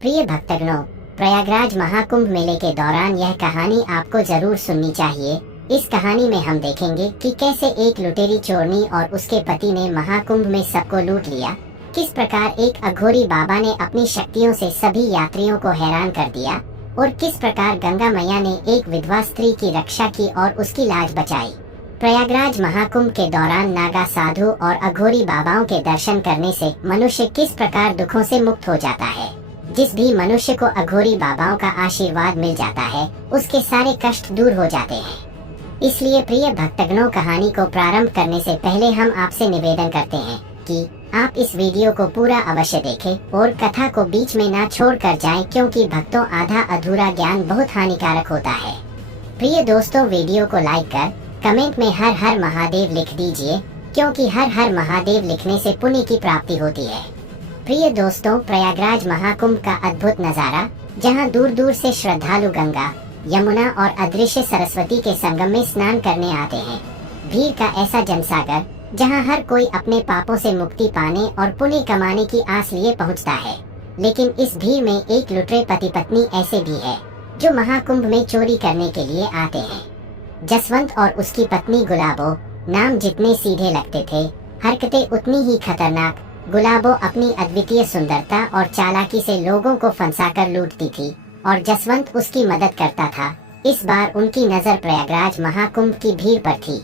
प्रिय भक्तगणों, प्रयागराज महाकुंभ मेले के दौरान यह कहानी आपको जरूर सुननी चाहिए। इस कहानी में हम देखेंगे कि कैसे एक लुटेरी चोरनी और उसके पति ने महाकुंभ में सबको लूट लिया, किस प्रकार एक अघोरी बाबा ने अपनी शक्तियों से सभी यात्रियों को हैरान कर दिया और किस प्रकार गंगा मैया ने एक विधवा स्त्री की रक्षा की और उसकी लाज बचाई। प्रयागराज महाकुंभ के दौरान नागा साधु और अघोरी बाबाओं के दर्शन करने से मनुष्य किस प्रकार दुखों से मुक्त हो जाता है। जिस भी मनुष्य को अघोरी बाबाओं का आशीर्वाद मिल जाता है, उसके सारे कष्ट दूर हो जाते हैं। इसलिए प्रिय भक्तगणों, कहानी को प्रारंभ करने से पहले हम आपसे निवेदन करते हैं कि आप इस वीडियो को पूरा अवश्य देखें और कथा को बीच में ना छोड़ कर जाएं, क्योंकि भक्तों, आधा अधूरा ज्ञान बहुत हानिकारक होता है। प्रिय दोस्तों, वीडियो को लाइक कर कमेंट में हर हर महादेव लिख दीजिए, क्योंकि हर हर महादेव लिखने से पुण्य की प्राप्ति होती है। प्रिय दोस्तों, प्रयागराज महाकुंभ का अद्भुत नजारा, जहां दूर दूर से श्रद्धालु गंगा, यमुना और अदृश्य सरस्वती के संगम में स्नान करने आते हैं। भीड़ का ऐसा जनसागर, जहां हर कोई अपने पापों से मुक्ति पाने और पुण्य कमाने की आस लिए पहुंचता है। लेकिन इस भीड़ में एक लुटेरे पति पत्नी ऐसे भी है जो महाकुंभ में चोरी करने के लिए आते हैं। जसवंत और उसकी पत्नी गुलाबो, नाम जितने सीधे लगते थे, हरकतें उतनी ही खतरनाक। गुलाबो अपनी अद्वितीय सुंदरता और चालाकी से लोगों को फंसाकर लूटती थी और जसवंत उसकी मदद करता था। इस बार उनकी नजर प्रयागराज महाकुंभ की भीड़ पर थी।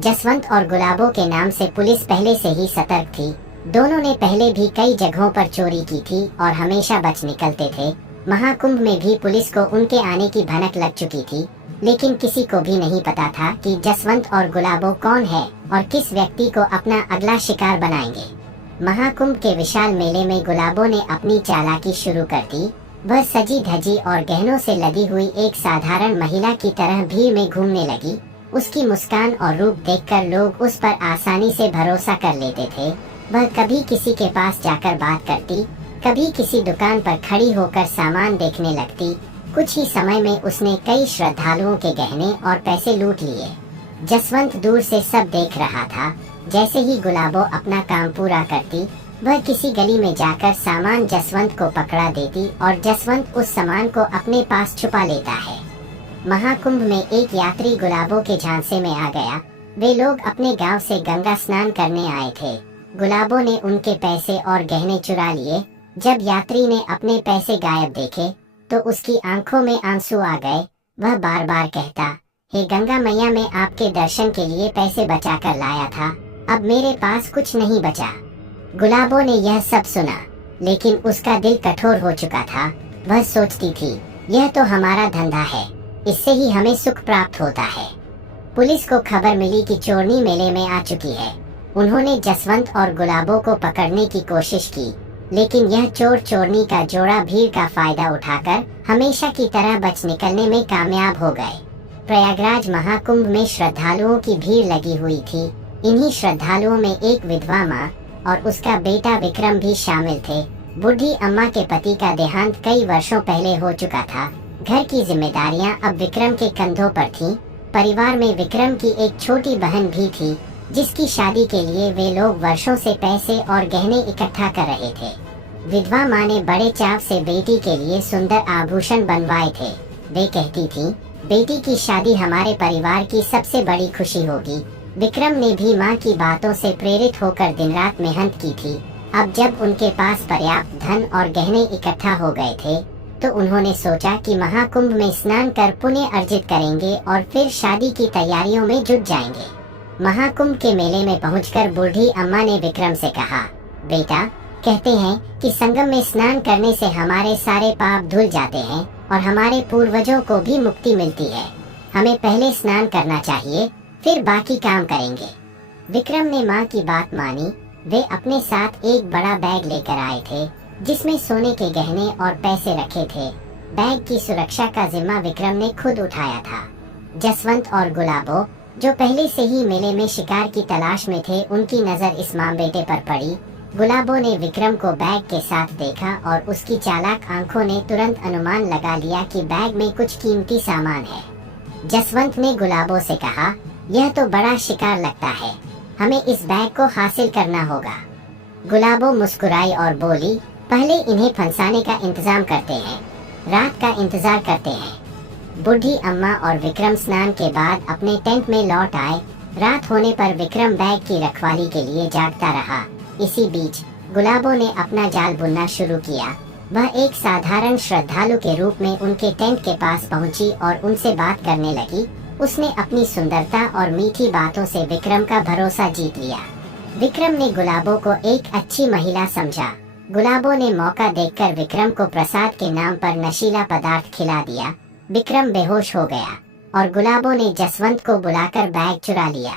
जसवंत और गुलाबो के नाम से पुलिस पहले से ही सतर्क थी। दोनों ने पहले भी कई जगहों पर चोरी की थी और हमेशा बच निकलते थे। महाकुंभ में भी पुलिस को उनके आने की भनक लग चुकी थी, लेकिन किसी को भी नहीं पता था कि जसवंत और गुलाबो कौन है और किस व्यक्ति को अपना अगला शिकार बनाएंगे। महाकुंभ के विशाल मेले में गुलाबो ने अपनी चालाकी शुरू कर दी। वह सजी धजी और गहनों से लदी हुई एक साधारण महिला की तरह भीड़ में घूमने लगी। उसकी मुस्कान और रूप देखकर लोग उस पर आसानी से भरोसा कर लेते थे। वह कभी किसी के पास जाकर बात करती, कभी किसी दुकान पर खड़ी होकर सामान देखने लगती। कुछ ही समय में उसने कई श्रद्धालुओं के गहने और पैसे लूट लिए। जसवंत दूर से सब देख रहा था। जैसे ही गुलाबो अपना काम पूरा करती, वह किसी गली में जाकर सामान जसवंत को पकड़ा देती और जसवंत उस सामान को अपने पास छुपा लेता है। महाकुंभ में एक यात्री गुलाबो के झांसे में आ गया। वे लोग अपने गांव से गंगा स्नान करने आए थे। गुलाबो ने उनके पैसे और गहने चुरा लिए। जब यात्री ने अपने पैसे गायब देखे तो उसकी आंखों में आंसू आ गए। वह बार बार कहता, हे गंगा मैया, मैं आपके दर्शन के लिए पैसे बचा कर लाया था, अब मेरे पास कुछ नहीं बचा। गुलाबो ने यह सब सुना, लेकिन उसका दिल कठोर हो चुका था। वह सोचती थी, यह तो हमारा धंधा है, इससे ही हमें सुख प्राप्त होता है। पुलिस को खबर मिली कि चोरनी मेले में आ चुकी है। उन्होंने जसवंत और गुलाबो को पकड़ने की कोशिश की, लेकिन यह चोर चोरनी का जोड़ा भीड़ का फायदा उठाकर हमेशा की तरह बच निकलने में कामयाब हो गए। प्रयागराज महाकुंभ में श्रद्धालुओं की भीड़ लगी हुई थी। इन्हीं श्रद्धालुओं में एक विधवा माँ और उसका बेटा विक्रम भी शामिल थे। बूढ़ी अम्मा के पति का देहांत कई वर्षों पहले हो चुका था। घर की जिम्मेदारियां अब विक्रम के कंधों पर थीं। परिवार में विक्रम की एक छोटी बहन भी थी, जिसकी शादी के लिए वे लोग वर्षों से पैसे और गहने इकट्ठा कर रहे थे। विधवा माँ ने बड़े चाव से बेटी के लिए सुंदर आभूषण बनवाए थे। वे कहती थीं, बेटी की शादी हमारे परिवार की सबसे बड़ी खुशी होगी। विक्रम ने भी माँ की बातों से प्रेरित होकर दिन रात मेहनत की थी। अब जब उनके पास पर्याप्त धन और गहने इकट्ठा हो गए थे, तो उन्होंने सोचा कि महाकुंभ में स्नान कर पुण्य अर्जित करेंगे और फिर शादी की तैयारियों में जुट जाएंगे। महाकुंभ के मेले में पहुंचकर बूढ़ी अम्मा ने विक्रम से कहा, बेटा, कहते हैं कि संगम में स्नान करने से हमारे सारे पाप धुल जाते हैं और हमारे पूर्वजों को भी मुक्ति मिलती है। हमें पहले स्नान करना चाहिए, फिर बाकी काम करेंगे। विक्रम ने माँ की बात मानी। वे अपने साथ एक बड़ा बैग लेकर आए थे, जिसमें सोने के गहने और पैसे रखे थे। बैग की सुरक्षा का जिम्मा विक्रम ने खुद उठाया था। जसवंत और गुलाबो, जो पहले से ही मेले में शिकार की तलाश में थे, उनकी नजर इस माँ बेटे पर पड़ी। गुलाबो ने विक्रम को बैग के साथ देखा और उसकी चालाक आंखों ने तुरंत अनुमान लगा लिया कि बैग में कुछ कीमती सामान है। जसवंत ने गुलाबो से कहा, यह तो बड़ा शिकार लगता है, हमें इस बैग को हासिल करना होगा। गुलाबो मुस्कुराई और बोली, पहले इन्हें फंसाने का इंतजाम करते हैं, रात का इंतजार करते हैं। बूढ़ी अम्मा और विक्रम स्नान के बाद अपने टेंट में लौट आए। रात होने पर विक्रम बैग की रखवाली के लिए जागता रहा। इसी बीच गुलाबो ने अपना जाल बुनना शुरू किया। वह एक साधारण श्रद्धालु के रूप में उनके टेंट के पास पहुंची और उनसे बात करने लगी। उसने अपनी सुंदरता और मीठी बातों से विक्रम का भरोसा जीत लिया। विक्रम ने गुलाबो को एक अच्छी महिला समझा। गुलाबो ने मौका देखकर विक्रम को प्रसाद के नाम पर नशीला पदार्थ खिला दिया। विक्रम बेहोश हो गया और गुलाबो ने जसवंत को बुलाकर बैग चुरा लिया।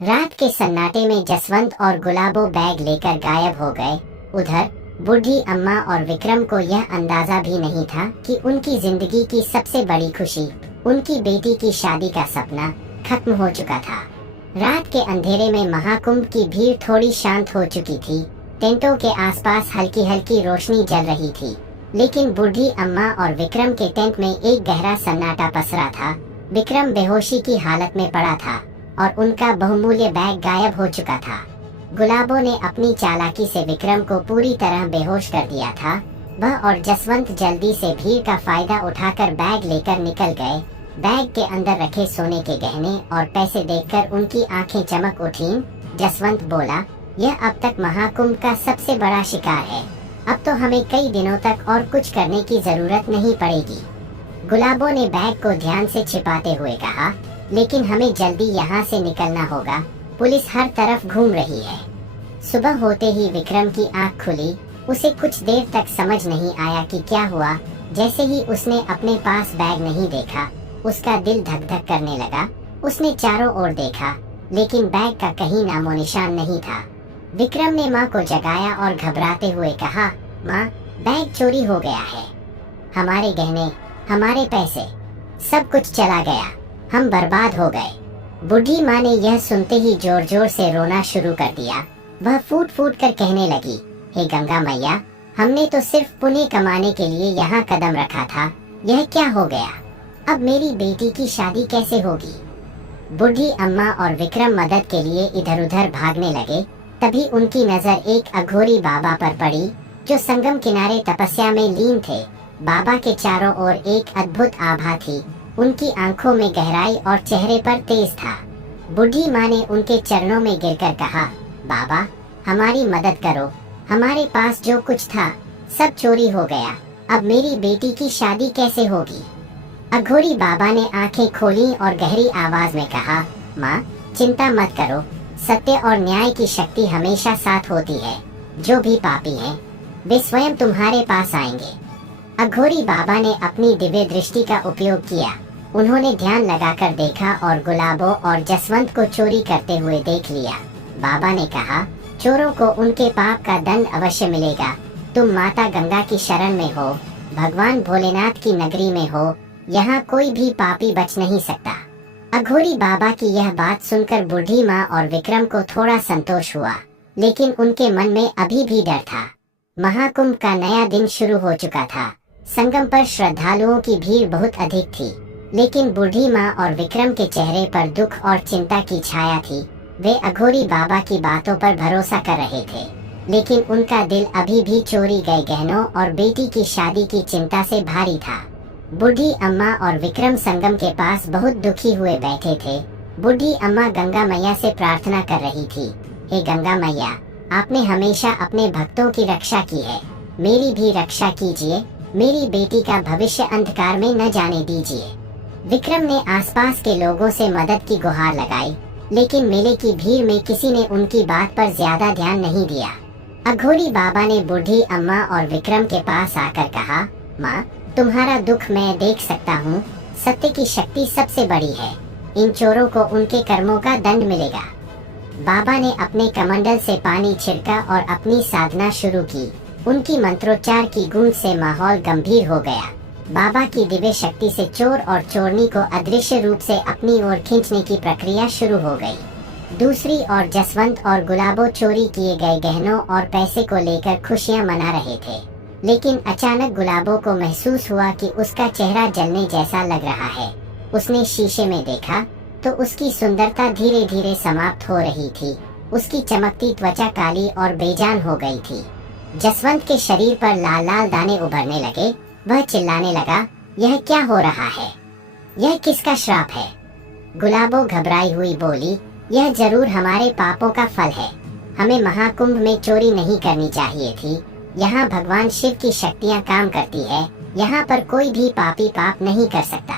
रात के सन्नाटे में जसवंत और गुलाबो बैग लेकर गायब हो गए। उधर बूढ़ी अम्मा और विक्रम को यह अंदाजा भी नहीं था कि उनकी जिंदगी की सबसे बड़ी खुशी, उनकी बेटी की शादी का सपना खत्म हो चुका था। रात के अंधेरे में महाकुंभ की भीड़ थोड़ी शांत हो चुकी थी। टेंटों के आसपास हल्की हल्की रोशनी जल रही थी, लेकिन बूढ़ी अम्मा और विक्रम के टेंट में एक गहरा सन्नाटा पसरा था। विक्रम बेहोशी की हालत में पड़ा था और उनका बहुमूल्य बैग गायब हो चुका था। गुलाबो ने अपनी चालाकी से विक्रम को पूरी तरह बेहोश कर दिया था। वह और जसवंत जल्दी से भीड़ का फायदा उठाकर बैग लेकर निकल गए। बैग के अंदर रखे सोने के गहने और पैसे देखकर उनकी आंखें चमक उठीं। जसवंत बोला, यह अब तक महाकुंभ का सबसे बड़ा शिकार है। अब तो हमें कई दिनों तक और कुछ करने की जरूरत नहीं पड़ेगी। गुलाबो ने बैग को ध्यान से छिपाते हुए कहा, लेकिन हमें जल्दी यहाँ से निकलना होगा। पुलिस हर तरफ घूम रही है। सुबह होते ही विक्रम की आंख खुली। उसे कुछ देर तक समझ नहीं आया कि क्या हुआ। जैसे ही उसने अपने पास बैग नहीं देखा, उसका दिल धक धक करने लगा। उसने चारों ओर देखा, लेकिन बैग का कहीं नामो निशान नहीं था। विक्रम ने माँ को जगाया और घबराते हुए कहा, माँ, बैग चोरी हो गया है। हमारे गहने, हमारे पैसे, सब कुछ चला गया। हम बर्बाद हो गए। बूढ़ी माँ ने यह सुनते ही जोर जोर से रोना शुरू कर दिया। वह फूट फूट कर कहने लगी, हे गंगा मैया, हमने तो सिर्फ पुण्य कमाने के लिए यहाँ कदम रखा था। यह क्या हो गया? अब मेरी बेटी की शादी कैसे होगी? बूढ़ी अम्मा और विक्रम मदद के लिए इधर उधर भागने लगे। तभी उनकी नजर एक अघोरी बाबा पर पड़ी, जो संगम किनारे तपस्या में लीन थे। बाबा के चारों ओर एक अद्भुत आभा थी। उनकी आंखों में गहराई और चेहरे पर तेज था। बूढ़ी माँ ने उनके चरणों में गिरकर कहा, बाबा, हमारी मदद करो। हमारे पास जो कुछ था सब चोरी हो गया। अब मेरी बेटी की शादी कैसे होगी? अघोरी बाबा ने आंखें खोली और गहरी आवाज में कहा, माँ, चिंता मत करो। सत्य और न्याय की शक्ति हमेशा साथ होती है। जो भी पापी हैं, वे स्वयं तुम्हारे पास आएंगे। अघोरी बाबा ने अपनी दिव्य दृष्टि का उपयोग किया। उन्होंने ध्यान लगाकर देखा और गुलाबो और जसवंत को चोरी करते हुए देख लिया। बाबा ने कहा, चोरों को उनके पाप का दंड अवश्य मिलेगा। तुम माता गंगा की शरण में हो, भगवान भोलेनाथ की नगरी में हो। यहाँ कोई भी पापी बच नहीं सकता। अघोरी बाबा की यह बात सुनकर बूढ़ी माँ और विक्रम को थोड़ा संतोष हुआ, लेकिन उनके मन में अभी भी डर था। महाकुंभ का नया दिन शुरू हो चुका था। संगम पर श्रद्धालुओं की भीड़ बहुत अधिक थी, लेकिन बूढ़ी माँ और विक्रम के चेहरे पर दुख और चिंता की छाया थी। वे अघोरी बाबा की बातों पर भरोसा कर रहे थे, लेकिन उनका दिल अभी भी चोरी गए गहनों और बेटी की शादी की चिंता से भारी था। बूढ़ी अम्मा और विक्रम संगम के पास बहुत दुखी हुए बैठे थे। बूढ़ी अम्मा गंगा मैया से प्रार्थना कर रही थी, हे गंगा मैया, आपने हमेशा अपने भक्तों की रक्षा की है। मेरी भी रक्षा कीजिए। मेरी बेटी का भविष्य अंधकार में न जाने दीजिए। विक्रम ने आसपास के लोगों से मदद की गुहार लगाई, लेकिन मेले की भीड़ में किसी ने उनकी बात पर ज्यादा ध्यान नहीं दिया। अघोरी बाबा ने बूढ़ी अम्मा और विक्रम के पास आकर कहा, माँ, तुम्हारा दुख मैं देख सकता हूँ। सत्य की शक्ति सबसे बड़ी है। इन चोरों को उनके कर्मों का दंड मिलेगा। बाबा ने अपने कमंडल से पानी छिड़का और अपनी साधना शुरू की। उनकी मंत्रोच्चार की गूंज से माहौल गंभीर हो गया। बाबा की दिव्य शक्ति से चोर और चोरनी को अदृश्य रूप से अपनी ओर खींचने की प्रक्रिया शुरू हो गई। दूसरी ओर जसवंत और गुलाबो चोरी किए गए गहनों और पैसे को लेकर खुशियां मना रहे थे, लेकिन अचानक गुलाबो को महसूस हुआ कि उसका चेहरा जलने जैसा लग रहा है। उसने शीशे में देखा तो उसकी सुंदरता धीरे धीरे समाप्त हो रही थी। उसकी चमकती त्वचा काली और बेजान हो गई थी। जसवंत के शरीर पर लाल लाल दाने उभरने लगे। वह चिल्लाने लगा, यह क्या हो रहा है? यह किसका श्राप है? गुलाबो घबराई हुई बोली, यह जरूर हमारे पापों का फल है। हमें महाकुंभ में चोरी नहीं करनी चाहिए थी। यहाँ भगवान शिव की शक्तियाँ काम करती है। यहाँ पर कोई भी पापी पाप नहीं कर सकता।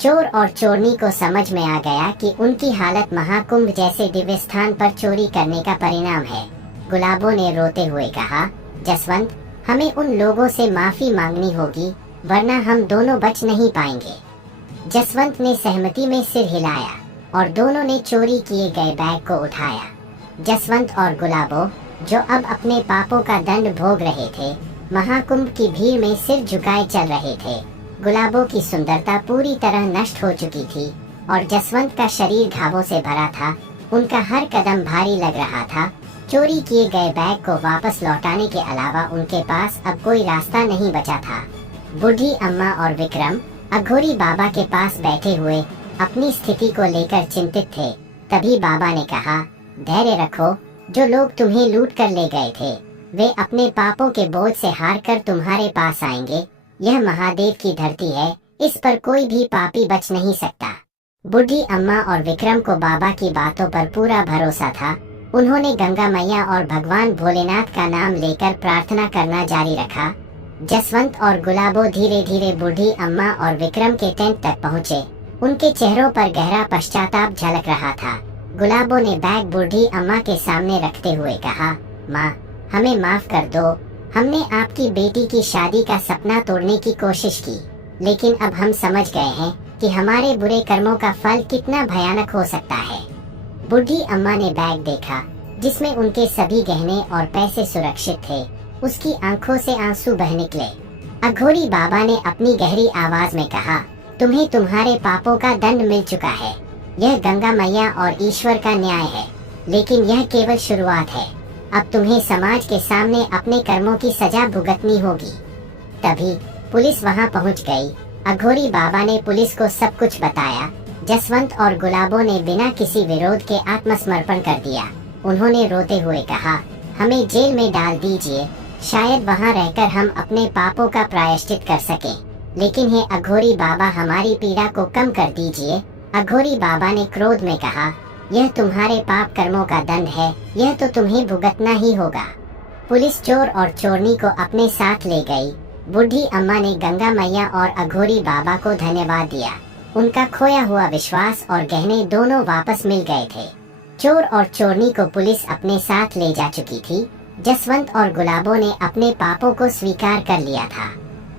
चोर और चोरनी को समझ में आ गया कि उनकी हालत महाकुंभ जैसे दिव्य स्थान पर चोरी करने का परिणाम है। गुलाबो ने रोते हुए कहा, जसवंत, हमें उन लोगों से माफी मांगनी होगी, वरना हम दोनों बच नहीं पाएंगे। जसवंत ने सहमति में सिर हिलाया और दोनों ने चोरी किए गए बैग को उठाया। जसवंत और गुलाबो, जो अब अपने पापों का दंड भोग रहे थे, महाकुंभ की भीड़ में सिर झुकाए चल रहे थे। गुलाबो की सुंदरता पूरी तरह नष्ट हो चुकी थी और जसवंत का शरीर घावों से भरा था। उनका हर कदम भारी लग रहा था। चोरी किए गए बैग को वापस लौटाने के अलावा उनके पास अब कोई रास्ता नहीं बचा था। बूढ़ी अम्मा और विक्रम अघोरी बाबा के पास बैठे हुए अपनी स्थिति को लेकर चिंतित थे। तभी बाबा ने कहा, धैर्य रखो। जो लोग तुम्हें लूट कर ले गए थे, वे अपने पापों के बोझ से हार कर तुम्हारे पास आएंगे। यह महादेव की धरती है, इस पर कोई भी पापी बच नहीं सकता। बूढ़ी अम्मा और विक्रम को बाबा की बातों पर पूरा भरोसा था। उन्होंने गंगा मैया और भगवान भोलेनाथ का नाम लेकर प्रार्थना करना जारी रखा। जसवंत और गुलाबो धीरे धीरे बूढ़ी अम्मा और विक्रम के टेंट तक पहुँचे। उनके चेहरों पर गहरा पश्चाताप झलक रहा था। गुलाबो ने बैग बूढ़ी अम्मा के सामने रखते हुए कहा, माँ, हमें माफ कर दो। हमने आपकी बेटी की शादी का सपना तोड़ने की कोशिश की, लेकिन अब हम समझ गए हैं कि हमारे बुरे कर्मों का फल कितना भयानक हो सकता है। बूढ़ी अम्मा ने बैग देखा, जिसमें उनके सभी गहने और पैसे सुरक्षित थे। उसकी आंखों से आंसू बह निकले। अघोरी बाबा ने अपनी गहरी आवाज में कहा, तुम्हें तुम्हारे पापों का दंड मिल चुका है। यह गंगा मैया और ईश्वर का न्याय है, लेकिन यह केवल शुरुआत है। अब तुम्हें समाज के सामने अपने कर्मों की सजा भुगतनी होगी। तभी पुलिस वहां पहुंच गई। अघोरी बाबा ने पुलिस को सब कुछ बताया। जसवंत और गुलाबो ने बिना किसी विरोध के आत्मसमर्पण कर दिया। उन्होंने रोते हुए कहा, हमें जेल में डाल दीजिए, शायद वहां रहकर हम अपने पापों का प्रायश्चित कर सकें। लेकिन हे अघोरी बाबा, हमारी पीड़ा को कम कर दीजिए। अघोरी बाबा ने क्रोध में कहा, यह तुम्हारे पाप कर्मों का दंड है, यह तो तुम्हें भुगतना ही होगा। पुलिस चोर और चोरनी को अपने साथ ले गई। बूढ़ी अम्मा ने गंगा मैया और अघोरी बाबा को धन्यवाद दिया। उनका खोया हुआ विश्वास और गहने दोनों वापस मिल गए थे। चोर और चोरनी को पुलिस अपने साथ ले जा चुकी थी। जसवंत और गुलाबो ने अपने पापों को स्वीकार कर लिया था।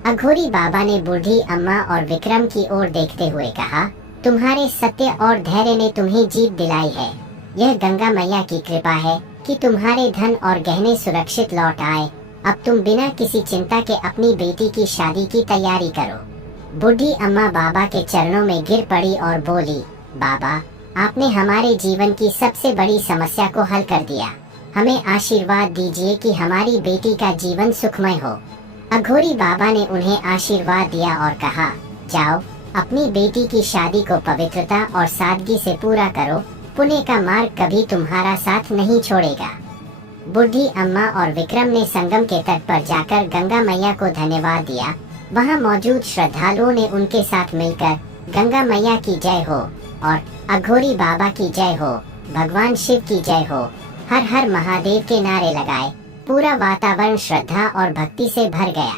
अघोरी बाबा ने बूढ़ी अम्मा और विक्रम की ओर देखते हुए कहा, तुम्हारे सत्य और धैर्य ने तुम्हें जीत दिलाई है। यह गंगा मैया की कृपा है कि तुम्हारे धन और गहने सुरक्षित लौट आए। अब तुम बिना किसी चिंता के अपनी बेटी की शादी की तैयारी करो। बूढ़ी अम्मा बाबा के चरणों में गिर पड़ी और बोली, बाबा, आपने हमारे जीवन की सबसे बड़ी समस्या को हल कर दिया। हमें आशीर्वाद दीजिए कि हमारी बेटी का जीवन सुखमय हो। अघोरी बाबा ने उन्हें आशीर्वाद दिया और कहा, जाओ, अपनी बेटी की शादी को पवित्रता और सादगी से पूरा करो। पुण्य का मार्ग कभी तुम्हारा साथ नहीं छोड़ेगा। बूढ़ी अम्मा और विक्रम ने संगम के तट पर जाकर गंगा मैया को धन्यवाद दिया। वहां मौजूद श्रद्धालुओं ने उनके साथ मिलकर गंगा मैया की जय हो और अघोरी बाबा की जय हो, भगवान शिव की जय हो, हर हर महादेव के नारे लगाए। पूरा वातावरण श्रद्धा और भक्ति से भर गया।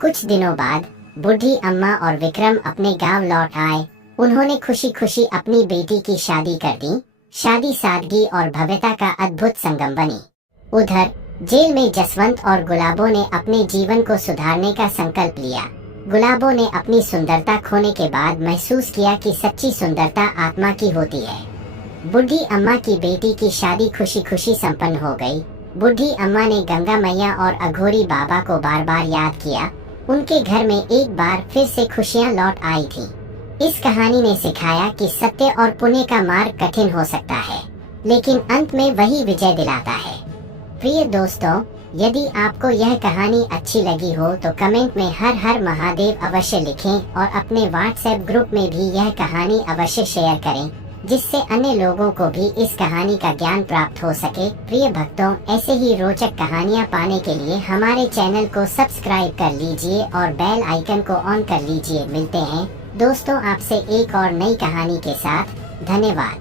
कुछ दिनों बाद बूढ़ी अम्मा और विक्रम अपने गांव लौट आए। उन्होंने खुशी खुशी अपनी बेटी की शादी कर दी। शादी सादगी और भव्यता का अद्भुत संगम बनी। उधर जेल में जसवंत और गुलाबो ने अपने जीवन को सुधारने का संकल्प लिया। गुलाबो ने अपनी सुंदरता खोने के बाद महसूस किया कि सच्ची सुंदरता आत्मा की होती है। बूढ़ी अम्मा की बेटी की शादी खुशी खुशी संपन्न हो गई। बूढ़ी अम्मा ने गंगा मैया और अघोरी बाबा को बार बार याद किया। उनके घर में एक बार फिर से खुशियां लौट आई थी। इस कहानी ने सिखाया कि सत्य और पुण्य का मार्ग कठिन हो सकता है, लेकिन अंत में वही विजय दिलाता है। प्रिय दोस्तों, यदि आपको यह कहानी अच्छी लगी हो तो कमेंट में हर हर महादेव अवश्य लिखें और अपने व्हाट्सएप ग्रुप में भी यह कहानी अवश्य शेयर करें। जिससे अन्य लोगों को भी इस कहानी का ज्ञान प्राप्त हो सके। प्रिय भक्तों, ऐसे ही रोचक कहानियाँ पाने के लिए हमारे चैनल को सब्सक्राइब कर लीजिए और बेल आइकन को ऑन कर लीजिए। मिलते हैं दोस्तों आपसे एक और नई कहानी के साथ। धन्यवाद।